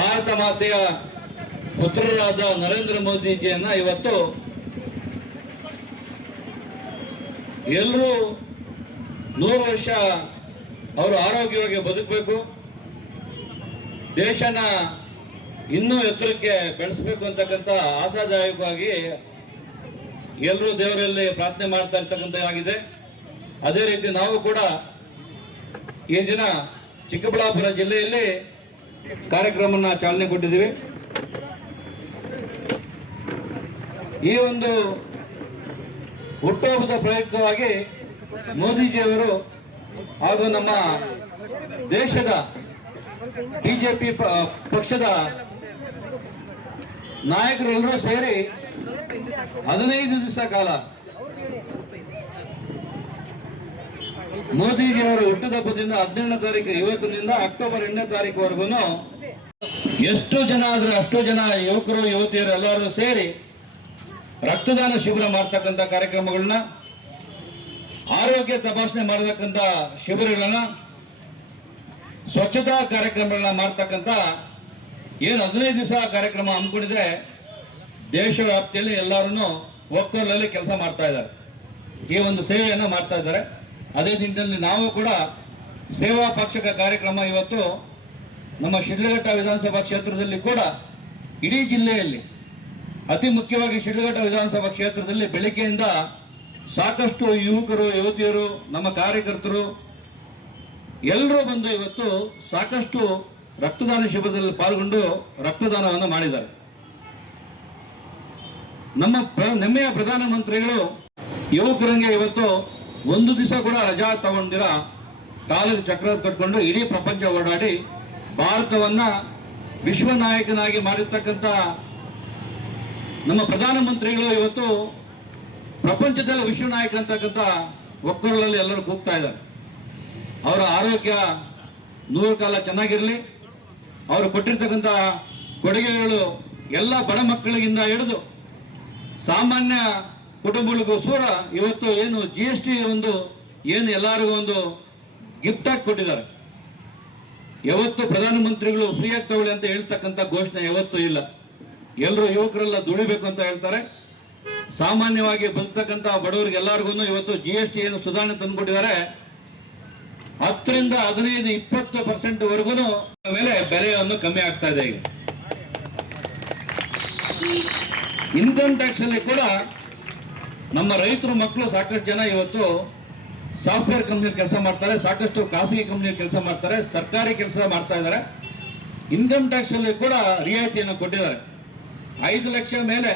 ಭಾರತ ಮಾತೆಯ ಪುತ್ರರಾದ ನರೇಂದ್ರ ಮೋದಿಜಿಯನ್ನ ಇವತ್ತು ಎಲ್ಲರೂ 100 ವರ್ಷ ಅವರು ಆರೋಗ್ಯವಾಗಿ ಬದುಕಬೇಕು, ದೇಶನ ಇನ್ನೂ ಎತ್ತರಕ್ಕೆ ಬೆಳೆಸಬೇಕು ಅಂತಕ್ಕಂಥ ಆಶಾದಾಯಕವಾಗಿ ಎಲ್ಲರೂ ದೇವರಲ್ಲಿ ಪ್ರಾರ್ಥನೆ ಮಾಡ್ತಾ ಇರ್ತಕ್ಕಂಥದ್ದಾಗಿದೆ. ಅದೇ ರೀತಿ ನಾವು ಕೂಡ ಈ ದಿನ ಚಿಕ್ಕಬಳ್ಳಾಪುರ ಜಿಲ್ಲೆಯಲ್ಲಿ ಕಾರ್ಯಕ್ರಮನ ಚಾಲನೆ ಕೊಟ್ಟಿದ್ದೀವಿ. ಈ ಒಂದು ಹುಟ್ಟುಹಬ್ಬದ ಪ್ರಯುಕ್ತವಾಗಿ ಮೋದಿಜಿಯವರು ಹಾಗೂ ನಮ್ಮ ದೇಶದ ಬಿಜೆಪಿ ಪಕ್ಷದ ನಾಯಕರೆಲ್ಲರೂ ಸೇರಿ 15 ದಿವಸ ಕಾಲ ಮೋದಿಜಿಯವರ ಹುಟ್ಟುಹಬ್ಬದಿಂದ 17ನೇ ತಾರೀಕು ಇವತ್ತಿನಿಂದ ಅಕ್ಟೋಬರ್ 8ನೇ ತಾರೀಕುವರೆಗೂ ಎಷ್ಟು ಜನ ಆದ್ರೆ ಅಷ್ಟು ಜನ ಯುವಕರು ಯುವತಿಯರು ಎಲ್ಲರೂ ಸೇರಿ ರಕ್ತದಾನ ಶಿಬಿರ ಮಾಡ್ತಕ್ಕಂಥ ಕಾರ್ಯಕ್ರಮಗಳನ್ನ, ಆರೋಗ್ಯ ತಪಾಸಣೆ ಮಾಡತಕ್ಕಂಥ ಶಿಬಿರಗಳನ್ನ, ಸ್ವಚ್ಛತಾ ಕಾರ್ಯಕ್ರಮಗಳನ್ನ ಮಾಡ್ತಕ್ಕಂಥ ಏನು 15 ದಿವಸ ಕಾರ್ಯಕ್ರಮ ಹಮ್ಮಿಕೊಂಡಿದ್ರೆ ದೇಶ ವ್ಯಾಪ್ತಿಯಲ್ಲಿ ಎಲ್ಲರೂ ಒಕ್ಕೂರಲ್ಲಿ ಕೆಲಸ ಮಾಡ್ತಾ ಇದ್ದಾರೆ, ಈ ಒಂದು ಸೇವೆಯನ್ನು ಮಾಡ್ತಾ ಇದ್ದಾರೆ. ಅದೇ ನಿಟ್ಟಿನಲ್ಲಿ ನಾವು ಕೂಡ ಸೇವಾ ಪಕ್ಷಕ ಕಾರ್ಯಕ್ರಮ ಇವತ್ತು ನಮ್ಮ ಶಿಡ್ಲಘಟ್ಟ ವಿಧಾನಸಭಾ ಕ್ಷೇತ್ರದಲ್ಲಿ ಕೂಡ ಇಡೀ ಜಿಲ್ಲೆಯಲ್ಲಿ ಅತಿ ಮುಖ್ಯವಾಗಿ ಶಿಡ್ಲಘಟ್ಟ ವಿಧಾನಸಭಾ ಕ್ಷೇತ್ರದಲ್ಲಿ ಬೆಳಗ್ಗೆಯಿಂದ ಸಾಕಷ್ಟು ಯುವಕರು ಯುವತಿಯರು ನಮ್ಮ ಕಾರ್ಯಕರ್ತರು ಎಲ್ಲರೂ ಬಂದು ಇವತ್ತು ಸಾಕಷ್ಟು ರಕ್ತದಾನ ಶಿಬಿರದಲ್ಲಿ ಪಾಲ್ಗೊಂಡು ರಕ್ತದಾನವನ್ನು ಮಾಡಿದ್ದಾರೆ. ನಮ್ಮ ನೆಮ್ಮೆಯ ಪ್ರಧಾನಮಂತ್ರಿಗಳು ಯುವಕರಂಗೆ ಇವತ್ತು ಒಂದು ದಿವಸ ಕೂಡ ರಜಾ ತಗೊಂಡಿರ ಕಾಲಿಗೆ ಚಕ್ರ ಕಟ್ಕೊಂಡು ಇಡೀ ಪ್ರಪಂಚ ಓಡಾಡಿ ಭಾರತವನ್ನ ವಿಶ್ವ ನಾಯಕನಾಗಿ ಮಾಡಿರ್ತಕ್ಕಂಥ ನಮ್ಮ ಪ್ರಧಾನಮಂತ್ರಿಗಳು ಇವತ್ತು ಪ್ರಪಂಚದಲ್ಲಿ ವಿಶ್ವ ನಾಯಕ ಅಂತಕ್ಕಂಥ ಒಕ್ಕೂರಲ್ಲಿ ಎಲ್ಲರೂ ಕೂಗ್ತಾ ಇದ್ದಾರೆ. ಅವರ ಆರೋಗ್ಯ 100 ಕಾಲ ಚೆನ್ನಾಗಿರಲಿ. ಅವರು ಕೊಟ್ಟಿರ್ತಕ್ಕಂಥ ಕೊಡುಗೆಗಳು ಎಲ್ಲ ಬಡ ಮಕ್ಕಳಿಗಿಂದ ಹಿಡಿದು ಸಾಮಾನ್ಯ ಕುಟುಂಬಗಳಿಗೂ ಸೂರ ಇವತ್ತು ಏನು GST ಒಂದು ಏನು ಎಲ್ಲರಿಗೂ ಒಂದು ಗಿಫ್ಟ್ ಆಗಿ ಕೊಟ್ಟಿದ್ದಾರೆ. ಯಾವತ್ತು ಪ್ರಧಾನಮಂತ್ರಿಗಳು ಫ್ರೀಯಾಗಿ ತಗೊಳ್ಳಿ ಅಂತ ಹೇಳ್ತಕ್ಕಂಥ ಘೋಷಣೆ ಯಾವತ್ತೂ ಇಲ್ಲ. ಎಲ್ಲರೂ ಯುವಕರೆಲ್ಲ ದುಡಿಬೇಕು ಅಂತ ಹೇಳ್ತಾರೆ. ಸಾಮಾನ್ಯವಾಗಿ ಬದುಕ್ತಕ್ಕಂಥ ಬಡವರಿಗೆ ಎಲ್ಲರಿಗೂ ಇವತ್ತು GST ಏನು ಸುಧಾರಣೆ ತಂದುಕೊಟ್ಟಿದ್ದಾರೆ. 10 ರಿಂದ 15, 20% ವರೆಗೂ ಮೇಲೆ ಬೆಲೆಯನ್ನು ಕಮ್ಮಿ ಆಗ್ತಾ ಇದೆ. ಈಗ ಇನ್ಕಮ್ ಟ್ಯಾಕ್ಸ್ ಅಲ್ಲಿ ಕೂಡ ನಮ್ಮ ರೈತರು ಮಕ್ಕಳು ಸಾಕಷ್ಟು ಜನ ಇವತ್ತು ಸಾಫ್ಟ್ವೇರ್ ಕಂಪ್ನಿಯಲ್ಲಿ ಕೆಲಸ ಮಾಡ್ತಾರೆ, ಸಾಕಷ್ಟು ಖಾಸಗಿ ಕಂಪ್ನಿಯಲ್ಲಿ ಕೆಲಸ ಮಾಡ್ತಾರೆ, ಸರ್ಕಾರಿ ಕೆಲಸ ಮಾಡ್ತಾ ಇದ್ದಾರೆ. ಇನ್ಕಮ್ ಟ್ಯಾಕ್ಸ್ ಅಲ್ಲಿ ಕೂಡ ರಿಯಾಯಿತಿಯನ್ನು ಕೊಟ್ಟಿದ್ದಾರೆ. 5 ಲಕ್ಷ ಮೇಲೆ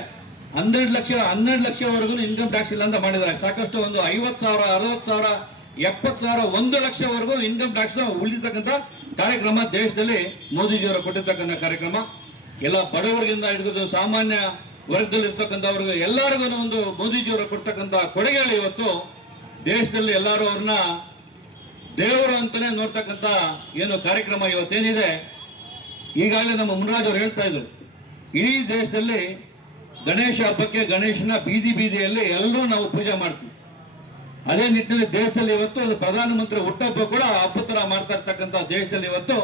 12 ಲಕ್ಷವರೆಗೂ ಇನ್ಕಮ್ ಟ್ಯಾಕ್ಸ್ ಇಲ್ಲ ಅಂತ ಮಾಡಿದ್ದಾರೆ. ಸಾಕಷ್ಟು ಒಂದು 50,000, 60,000, 70,000, 1 ಲಕ್ಷವರೆಗೂ ಇನ್ಕಮ್ ಟ್ಯಾಕ್ಸ್ ಉಳಿತಕ್ಕಂಥ ಕಾರ್ಯಕ್ರಮ ದೇಶದಲ್ಲಿ ಮೋದಿಜಿಯವರು ಕೊಟ್ಟಿರ್ತಕ್ಕಂಥ ಕಾರ್ಯಕ್ರಮ. ಎಲ್ಲ ಬಡವರಿಗಿಂದ ಹಿಡಿದು ಸಾಮಾನ್ಯ ವರ್ಗದಲ್ಲಿ ಇರ್ತಕ್ಕಂಥವ್ರಿಗೂ ಎಲ್ಲರಿಗೂ ಒಂದು ಮೋದಿಜಿಯವರು ಕೊಡ್ತಕ್ಕಂಥ ಕೊಡುಗೆಗಳು ಇವತ್ತು ದೇಶದಲ್ಲಿ ಎಲ್ಲರೂ ಅವ್ರನ್ನ ದೇವರು ಅಂತಾನೆ ನೋಡ್ತಕ್ಕಂಥ ಏನು ಕಾರ್ಯಕ್ರಮ ಇವತ್ತೇನಿದೆ. ಈಗಾಗಲೇ ನಮ್ಮ ಮುನ್ರಾಜ್ ಅವರು ಹೇಳ್ತಾ ಇದ್ರು, ಇಡೀ ದೇಶದಲ್ಲಿ ಗಣೇಶ ಹಬ್ಬಕ್ಕೆ ಗಣೇಶನ ಬೀದಿಯಲ್ಲಿ ಎಲ್ಲರೂ ನಾವು ಪೂಜೆ ಮಾಡ್ತೀವಿ. ಅದೇ ನಿಟ್ಟಿನಲ್ಲಿ ದೇಶದಲ್ಲಿ ಇವತ್ತು ಪ್ರಧಾನಮಂತ್ರಿ ಹುಟ್ಟುಹಬ್ಬ ಕೂಡ ಹಬ್ಬದ ಥರ ಮಾಡ್ತಾ ಇರ್ತಕ್ಕಂಥ ದೇಶದಲ್ಲಿ ಇವತ್ತು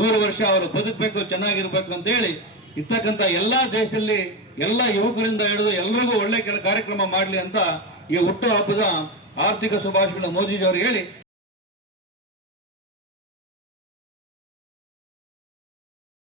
100 ವರ್ಷ ಅವರು ಬದುಕಬೇಕು, ಚೆನ್ನಾಗಿರ್ಬೇಕು ಅಂತ ಹೇಳಿ ಇರ್ತಕ್ಕಂಥ ಎಲ್ಲ ದೇಶದಲ್ಲಿ ಎಲ್ಲ ಯುವಕರಿಂದ ಹಿಡಿದು ಎಲ್ಲರಿಗೂ ಒಳ್ಳೆ ಕಾರ್ಯಕ್ರಮ ಮಾಡಲಿ ಅಂತ ಈ ಹುಟ್ಟುಹಬ್ಬದ ಆರ್ಥಿಕ ಶುಭಾಶಯಗಳನ್ನ ಮೋದಿಜಿ ಅವರು ಹೇಳಿ